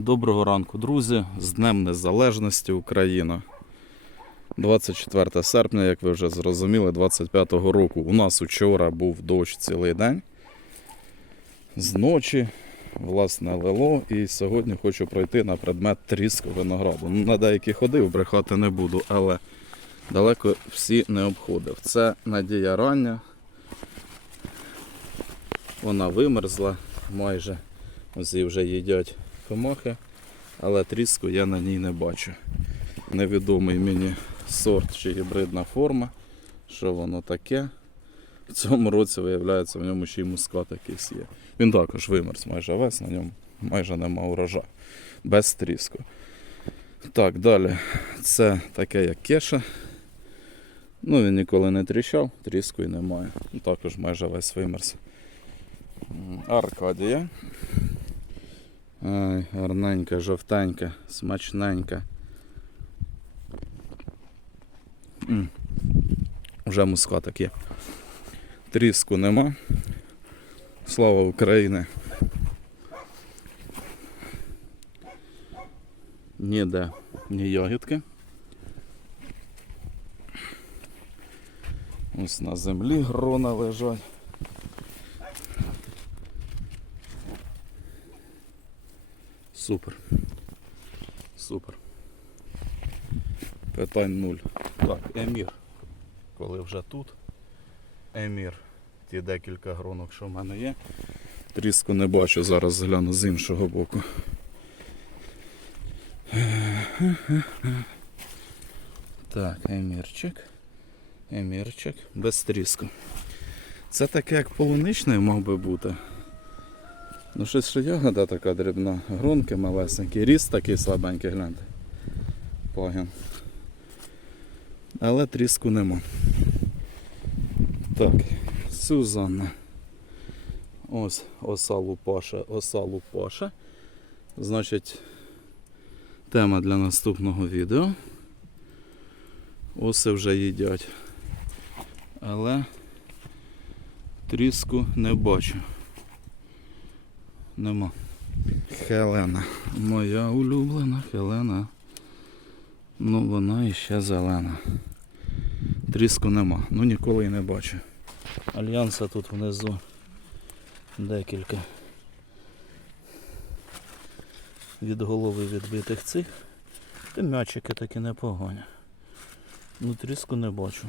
Доброго ранку, друзі! З Днем Незалежності Україна. 24 серпня, як ви вже зрозуміли, 25-го року. У нас учора був дощ цілий день. З ночі, власне, лило. І сьогодні хочу пройти на предмет тріску винограду. Ну, На деякі ходив, брехати не буду, але далеко всі не обходив. Це надія рання. Вона вимерзла майже. Ось її вже їдять комахи, але тріску я на ній не бачу. Невідомий мені сорт чи гібридна форма. Що воно таке? В цьому році, виявляється, в ньому ще й мускат якийсь є. Він також вимерз майже весь, на ньому майже нема урожаю. Без тріску. Так, далі. Це таке як кеша. Ну, він ніколи не тріщав, тріску і немає. Також майже весь вимерз. Аркадія. Ай, гарненька, жовтенька, смачненька. М. Вже мускатик є. Тріску нема. Слава Україні. Ніде ні ягідки. Ось на землі грона лежать. Супер. Супер. Питань нуль. Так, Емір. Коли вже тут. Емір. Ті декілька гронок, що в мене є. Тріску не бачу, зараз гляну з іншого боку. Так, емірчик. Емірчик. Без тріску. Це таке, як полуничний мав би бути. Ну щось що ягода така дрібна. Гронки малесенькі, ріст такий слабенький, гляньте. Пагін. Але тріску нема. Так, Сюзанна. Ось оса лупаша, оса лупаша. Значить, тема для наступного відео. Оси вже їдять. Але тріску не бачу. Нема. Хелена. Моя улюблена Хелена. Ну вона іще зелена. Тріску нема. Ну ніколи і не бачу. Альянса тут внизу декілька від голови відбитих цих. Та м'ячики такі непогані. Ну тріску не бачу.